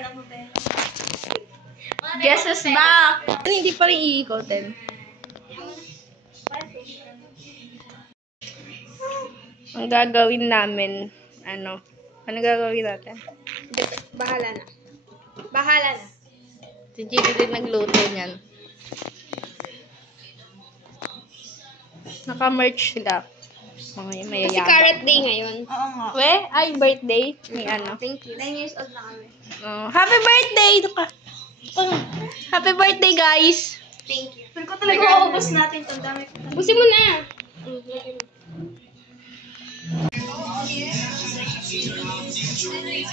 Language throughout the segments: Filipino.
ng hotel. Guess is back! Hindi pa rin iikotin. Ang gagawin namin, ano gagawin natin? Bahala na. Bahala na. Si Gigi din nagluto niyan. Naka-merch sila. Mga mayayabang. Kasi carrot day ngayon. Oo nga. We, ay birthday. May ano. Thank you. 9 years old na kami. Happy birthday! Happy birthday, guys! Thank you. Pero ko talaga maubos natin ito. Dami ko. Busin mo na.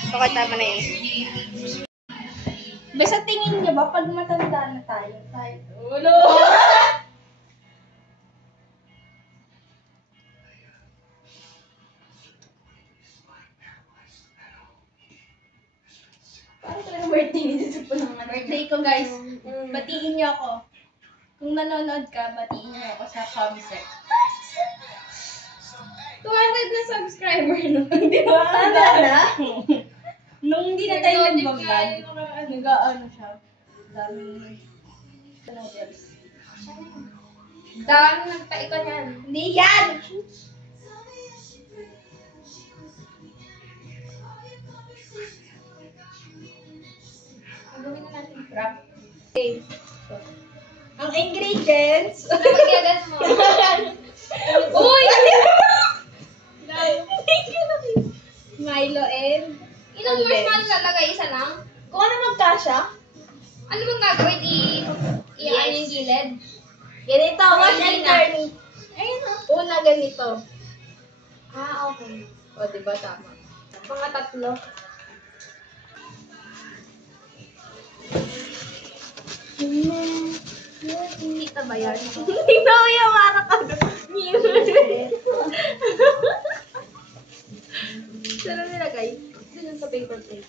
Okay, tama na yun. Basta tingin niyo ba, pag matanda na tayo. Ulo! Parang talaga birthday ni Jesus po ng birthday ko, guys. Batiin niyo ako. Kung nanonood ka, batiin niyo ako sa Comsec. 200 na subscriber naman, di ba? Tanda na? Nung hindi na tayo nag-vlog, nag-ano siya. Daming noodles. Dami nagpaikon yan. Hindi yan! Gawin na natin. Wrap. Okay. Ang ingredients. Napagyagan mo. Uy! Milo and Ilang marshmallow lalagay? Isa lang? kung ano magkasya, Ano bang gagawin? I-ano yung gilid? ganito, wash and Ayun na. turn. Ayun o. Una ganito. Ah, okay. O, diba tama? Mga tatlo. Kita ba yan? Tingnan mo yung mara ka. Saan nilagay? Doon sa paper plate.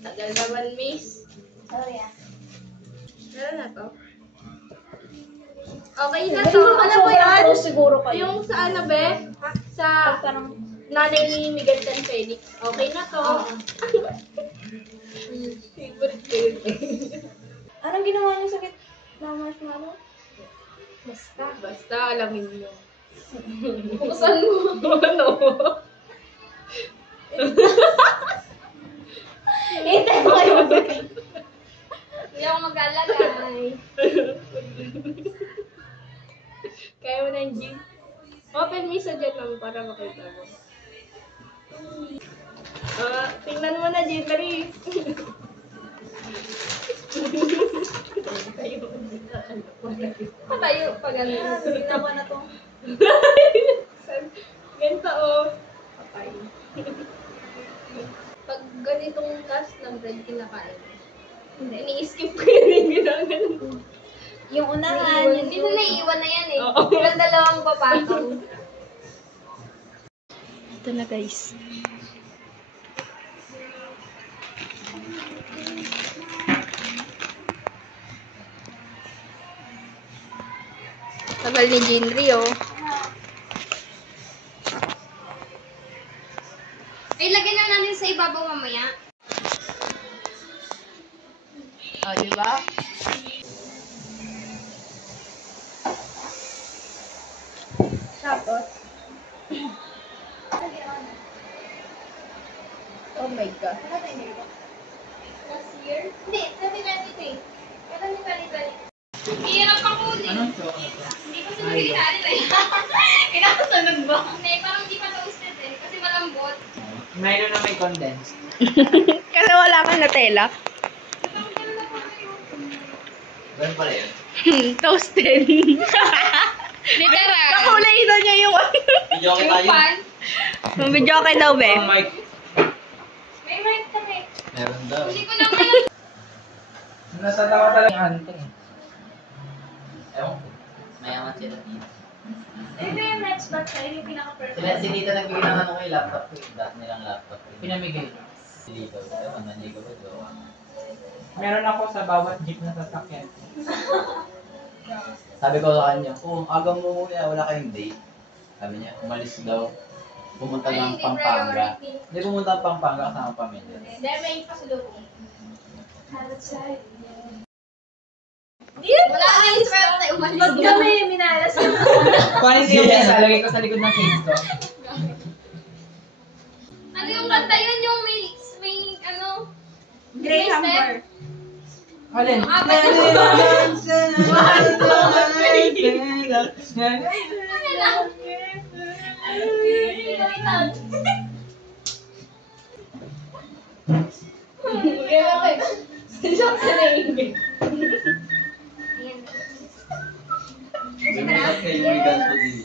Tagal naman, miss. Oh, yeah. Meron na to. Okay na to. Ano ba yan? Siguro kayo. Yung sa ano be? Sa nanay ni Miguel San Felix. Okay na to. Favorite ko yun. Anong ginawa niyo sa na marshmallow? Basta alamin niyo. Buksan mo. Ano? Ito mo kayo. Hindi ako mag-alagay. Kaya mo na yung G. Open mo isa dyan lang para makita mo. Tingnan mo na, G. Dali. Patayo pa ganun. Ginawa na to. Ganito, patay. Pag ganitong cast ng bread kinakain, hindi, ini-skip ko yun yung ginaganon. Yung unahan, Hindi na naiiwan na yan eh. Oo. Ilang dalawang papatong. Ito na, guys. Tagal ni Jinri, oh. Ay, lagyan na natin sa ibabaw mamaya. Oh, di ba? tapos, oh my God. Last year? Hindi, 2023. Kailan yung 2020? Hirap ako ulit. Hindi ko sunod yung ano eh. Kinakasunod ba? Hindi, parang hindi pa toasted eh. Kasi malambot. Mayroon na may condensed. Kasi wala kang Nutella. Ganun pala yun. Toasted. Literal. Nakulay na niya yung Video kita Yung yun. pan. Yung video kay daw, be. Oh, Mike. May mic kami. Meron daw. Hindi ko naman alam. Nasaan ako talaga yung antong. Ewan ko. Mayaman sila dito. Ito yung next batch sa'yo, yung pinaka-perfect. Sila si Tita nagbigay ng ano ko yung laptop ko. Yung dati nilang laptop ko. Pinamigay. Si Lito. Ewan, nandiyo ko ba? Meron ako sa bawat jeep na sasakyan. Sabi ko sa kanya, aga mo muna, wala kayong date. Sabi niya, umalis daw. pumunta Ay, ng hindi Pampanga. priority. Hindi pumunta ng Pampanga kasama pamilya. Hindi, may pasalubong. Wala kang swerte, umalis Ba't na. kami minalas? Quality yung isa, lagay ko sa likod ng case ko. Ano yung kanta yun? Yung may ano? Graham May Bar. Alin? Ah, ba't yung Bakit kayo may ganito din?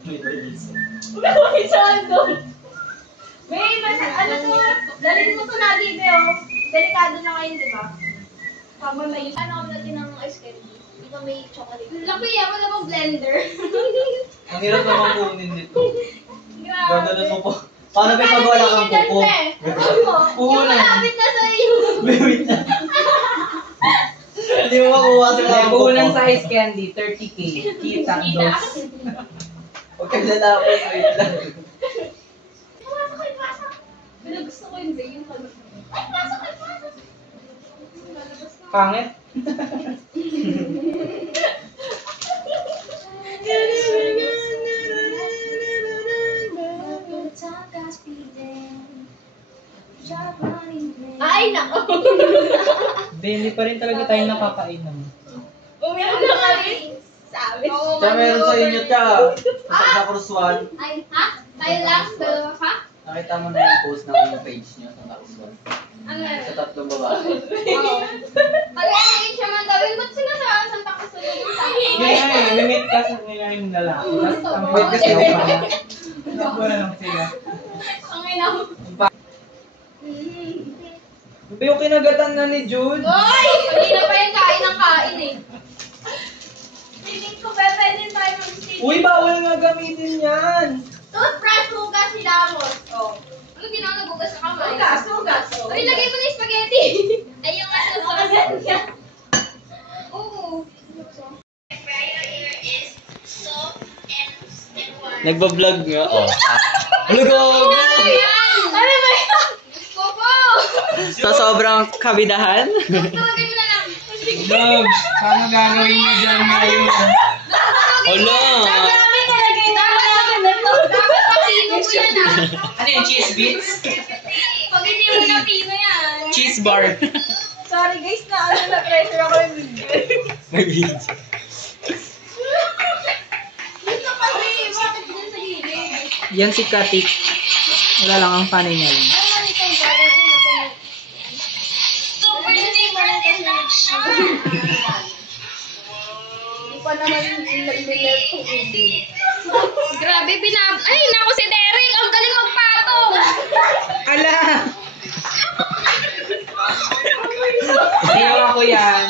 May balis. Wait, ano to? Dalhin mo to lagi, Beo. Delikado na ngayon, di ba? Habang may... Ano ako natin ng ice candy? Di ba may chocolate? Laki yan, wala bang blender? Ang hirap naman kunin nito. Grabe. Gaganon mo po. Paano ba pag wala kang kuko? Puho na. Malapit na sa iyo. Wait na. Hindi mo makuha sa mga kuko. Puhunan sa ice candy, 30k. Kita dos. Huwag kang lalapit, wait lang. Pero gusto ko yung Zay, yung pag... Ay, pasok! Pangit. Ay, nako! Hindi, hindi pa rin talaga tayo nakakainom. Umiyak na ka rin. Sabi. Siya meron sa inyo, Cha. Sa Cruz One. Ay, ha? Tayo lang? Dalawa ka? Nakita mo na yung post ng page niyo sa Cruz One. Ano yan? Sa tatlong babae. Oo. Pag ayun siya man daw, ba't sila sa Santa Cruz na yung sa akin? Limit kasi nila yung lalaki. Tapos ang wait kasi ako pala. Nakapura lang sila. Ang ina mo. Hindi yung kinagatan na ni Jude. Hoy! Kanina pa yung kain ng kain eh. Feeling ko, pwede tayo mag-stick. Uy, bawal nga gamitin yan. Toothbrush, hugas, hilamos. Oh. Ano ginawa nagugas sa kamay? Hugas. Uy, lagay mo na yung spaghetti. Ay, yung ano sa... Oo. Nagbablog nga. Oh. Lugog! Ano ba yan? Gusto ko. Sa sobrang kabidahan. Tawagin mo na lang. Dog, paano gagawin mo dyan ngayon? Hala! Dapat talagay natin ito. Dapat mapino mo yan ah. Ano yung cheese bits? Pag hindi mo napino yan. Cheese bar. Sorry guys, na-pressure ako yung video. May video. Dito kasi, bakit dyan sa gilid? Yan si Katik. Wala lang ang panay niya lang. Ano man itong bagay na ito? Super secret induction! Hindi pa naman nag-milk kung hindi. Grabe, ay, naku si Derek! Ang galing magpatong! Ala! Hindi ako yan.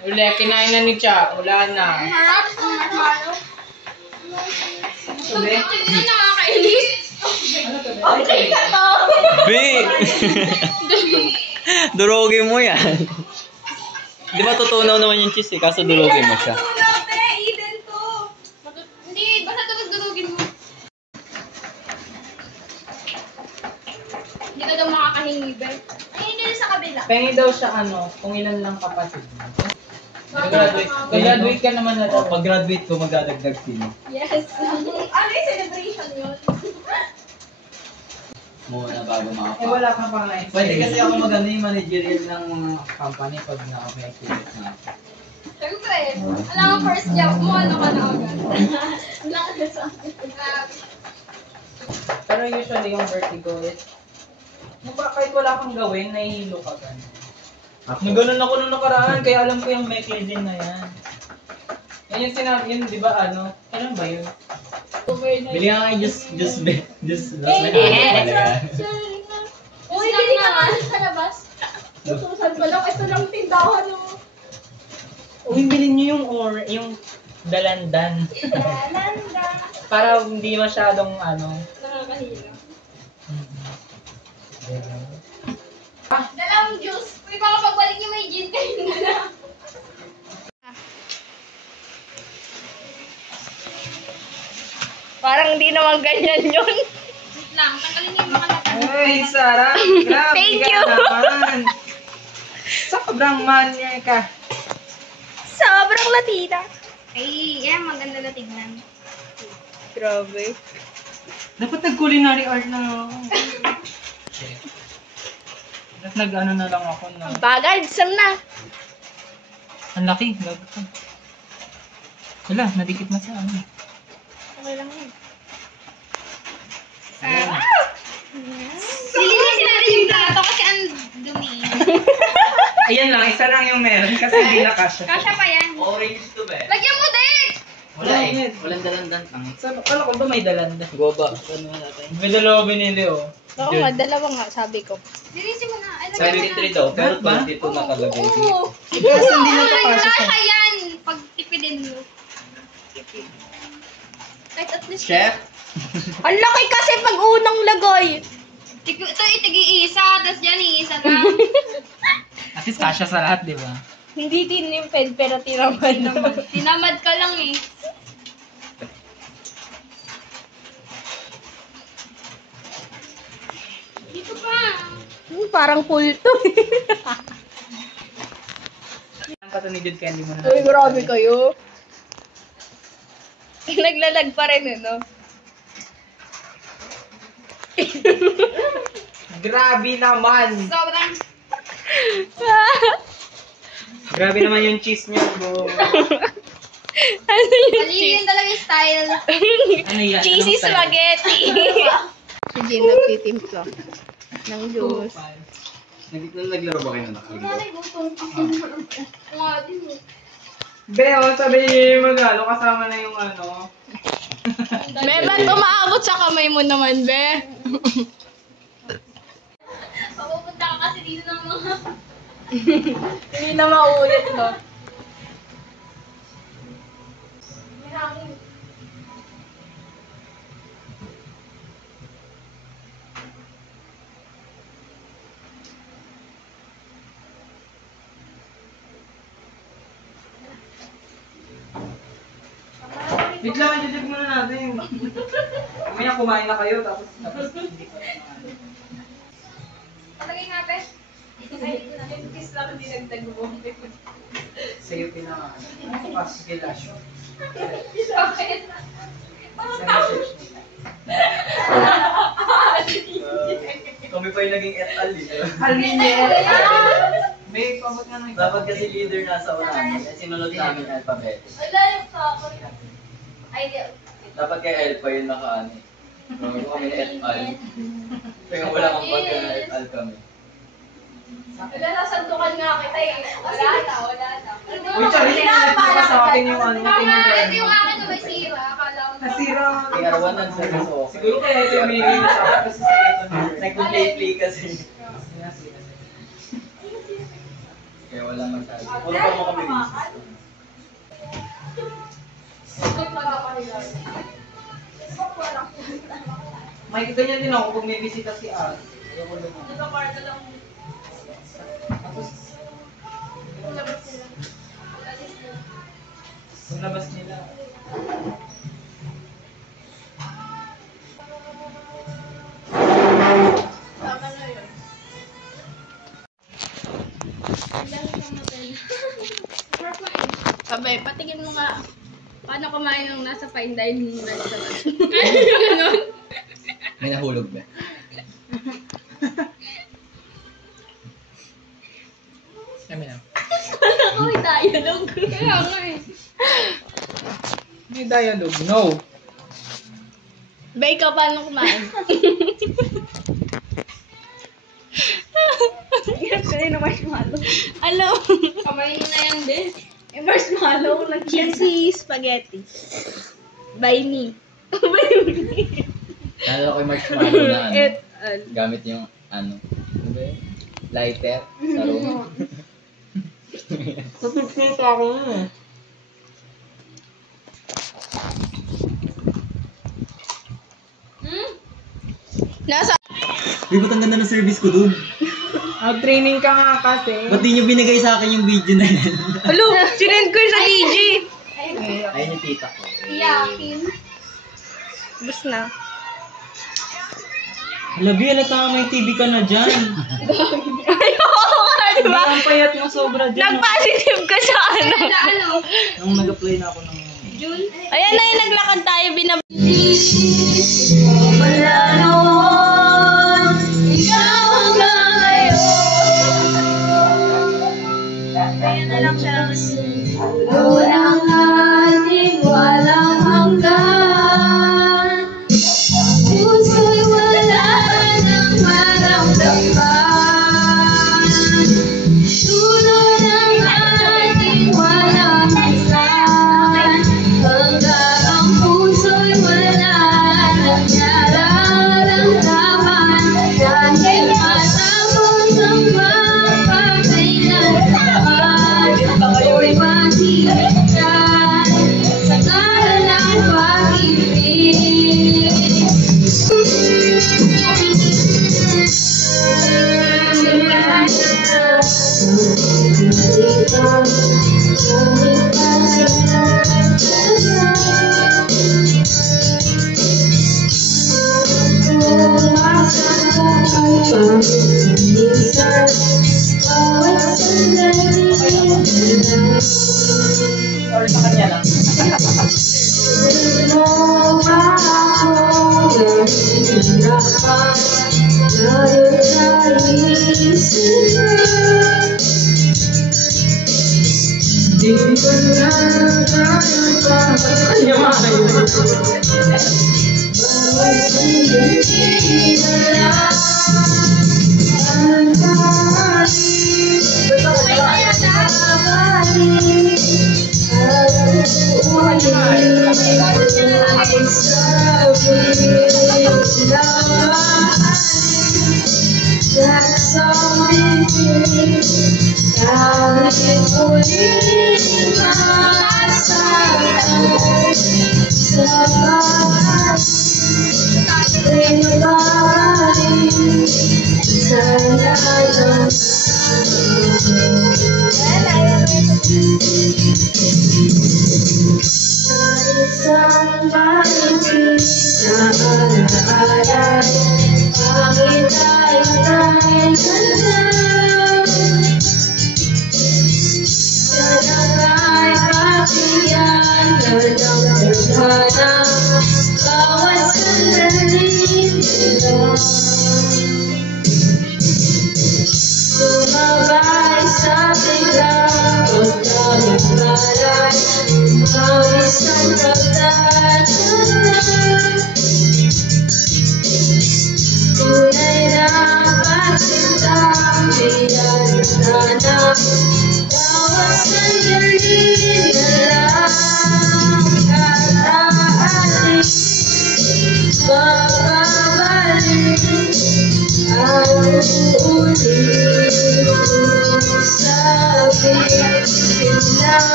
Uli, kinain na ni Cha. Wala na. Harap ko ano? Uli. Tignan nakakainis. Okay ka to! Bi! Durogin mo yan. Di ba tutunaw naman yung cheese eh, kaso durogin mo siya. Eden to! Hindi, basta durugin mo. Hindi ka daw makakahingi, Bel. Ay, hindi sa kabila. Pengi daw siya ano, kung ilan lang kapatid mo. Graduate ka naman na daw. Oh, pag-graduate ko, magdadagdag sino. Yes. Ano yung celebration yun? Muna bago Eh makapa. wala ka pa na Pwede kasi ako magano yung managerial ng mga company pag naka-experience na ako. Siyempre, alam mo first job mo, ano ka na agad. Wala ka na sa akin. Pero usually yung vertigo is, kahit wala kang gawin, nahihilo ka gano'n. Naganon ako nung nakaraan, kaya alam ko yung Meclizine na yan. Yan yung sinabi, yun di ba ano? Kailan ba yun? Bili nga kayo just may talaga. Uy, hindi ka nga sa labas. Sususan pa lang. Ito lang tindahan mo. Uy, bilhin nyo yung dalandan. Lalanda. Para hindi masyadong ano. Nakakahila. Dalawang juice. Uy, baka pagbalik niyo may gin kayo na lang. Parang naman ganyan yun. Wait lang, tanggalin niyo yung mga lahat. Ay, sarap. Grabe Thank ka you. naman. Sobrang manya ka. Sobrang Latina. Ay, yan, maganda na tignan. Grabe. Dapat nag-culinary art na ako. Dapat nag-ano na lang ako na. Bagay, sam na. Ang laki. Wala, nadikit na sa ano. Okay lang yun. Lilinisin natin yung plato kasi ang dumi. Ayan lang, isa lang yung meron kasi hindi na kasha. Kasha pa yan. Orange to be. Lagyan mo din! Wala eh. Walang dalandan. Kala ko ba may dalanda? Goba. Ano natin? May dalawa binili oh. Oo nga, dalawa nga, sabi ko. Lilinisin mo na. Ay, lagyan mo na. 73 daw, pero Ba? 22 nakalagay dito. Oo. Kasi hindi na to Ay, kasha. kasha yan. Pag tipidin mo. Kahit at least. Chef? Ang laki kasi pag unang lagay. Ito itigi-isa, tapos yan iisa lang. At least kasha sa lahat, di ba? Hindi tinimped, pero tinamad naman. Tinamad ka lang eh. Dito pa. Parang full to. Ang patunidid candy mo na. Uy, grabe kayo. Naglalag pa rin, no? Grabe naman! Sobrang. Grabe naman yung cheese niyo, bro. Ano yung Mali yun talaga yung style. Ano yan? cheesy Anong style? spaghetti? Si Jean nagtitimpla ng juice. Naglaro ba kayo na nakalagay? Nga din eh. Beo, sabi niyo yung magalo, kasama na yung ano. Be, ba't umaabot sa kamay mo naman, be? Papupunta ka kasi dito ng mga... Hindi na maulit, no? May hangin. Wait lang, i-check muna natin. Mamaya kumain na kayo, tapos hindi pa na. Talagay nga, pe. Ay, dito na. Yung kiss lang, hindi nagtago. Sa'yo pinaka. Paskilasyon. Okay na. Sa message nila. Kami pa yung naging et al. Alminer! May pabot nga na Dapat kasi leader nasa unahan. Sinunod namin yung alphabet. Ay, lalim sa ako. Ay, di. Dapat kay El pa yung nakaano. Kami kami na et al. Kaya wala kang pagka na et al kami. Wala, nasandukan nga kita eh. Wala na. Uy, Charis, sinunod mo pa sa akin yung ano, Ito tinanggalan yung mo. akin na may sira. Akala ko. Nasira. Kaya arawan lang sa gusto ko. Siguro kaya ito yung minigay na sa akin kasi sa ito na. Nag-play kasi. Kaya wala masyado. Puro pa mo kami business. May ganyan din ako pag may bisita si Al. Ayoko naman. Tapos, yung labas nila. Sabi, patingin mo nga. Paano kumain ng nasa fine dining restaurant? Ganon. May nahulog ba? Kami na. Ako may dialogue. Kaya nga eh. May dialogue. No. Bay ka, paano kumain? Kanina marshmallow. Alam. Kamay mo na yan, be. Eh, marshmallow lang yan. Cheesy spaghetti. By me. Nalala ko yung marshmallow na ano. Et al. Gamit yung ano. Ano ba yun? Lighter sa room. Tutupin ako na. Nasa... Uy, ba't ang ganda ng service ko dun? Training ka nga kasi. Ba't di nyo binigay sa akin yung video na yan? Hello, sinend ko sa DJ. Ayun yung tita ko. Iyakin. Bus na. Labi, alata may TV ka na dyan. Ayoko nga, di ba? Ang payat mo sobra dyan. Nag-positive ka sa ano. Nung nag-apply na ako ng... Ayan na yung naglakad tayo, Wala noon, ikaw hanggang ngayon. Kaya na lang siya. Tulo ang ating walang hanggan. Puso'y wala nang maramdaman. Tulo ng ating walang hanggan. Hanggang ang puso'y wala nang nararamdaman. Dahil matapos ang mapagkailanman, ako'y maghihintay sa ngalan ng pag-ibig. Or sa kanya lang. That's all it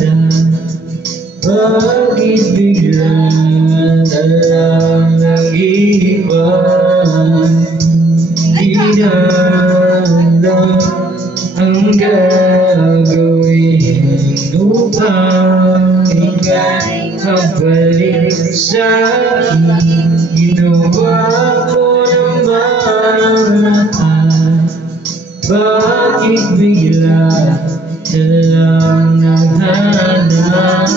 is. Pag-ibig lang talang nag-iwan, di na alam ang gagawin upang ika'y mabalik sa akin. Ginawa ko naman lahat, bakit bigla talang naghanap?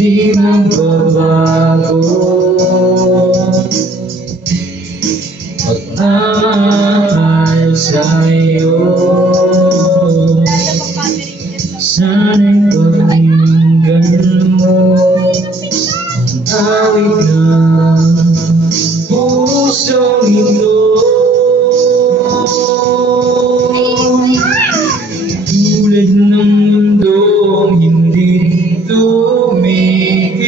Di magbabago pagmamahal sa'yo. Sana'y pakinggan mo ang awit ng pusong ito. Tulad ng mundong hindi tumigil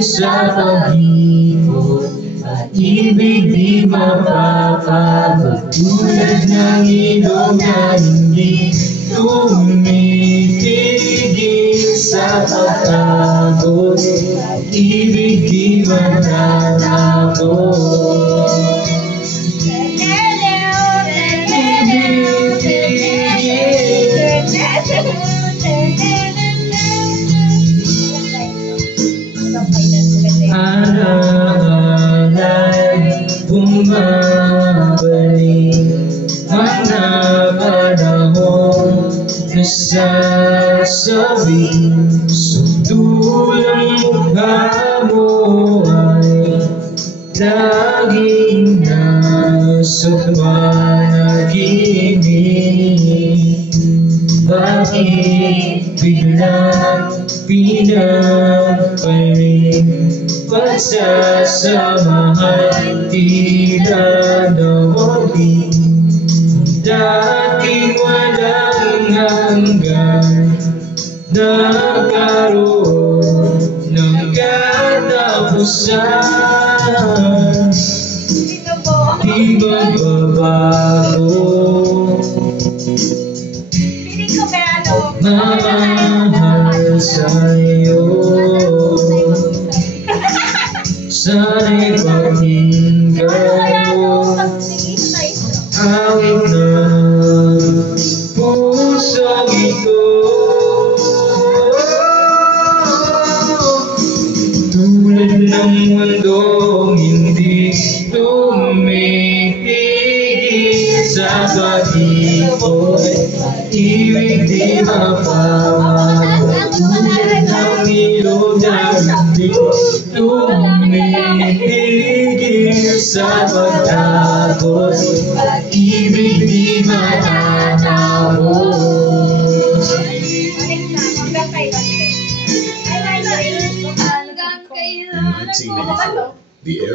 sa pag-ikot, at ibig di mapapagod. Nakakabot tulad ng ilog na hindi tumitigil sa pagkabot. Ibig di matatapos. Alay bumabalik mga panahon na sasabing sundulang mukha mo ay laging nasa panaginip. Bakit biglang pinagpalit pagsasamahan tila nawali? Dating walang hanggan nagkaroon ng katapusan. Di magbabago, mahal sa'yo. Sana'y pakinggan mo awit ng pusong ito. Tulad ng mundong hindi tumitigil sa pag-ibig, ibig di mapawala. Tulad ng ilog na hindi tumitigil sa pagkabot, ibig di matatapos. Hanggang kailan? Hanggang kailan? The air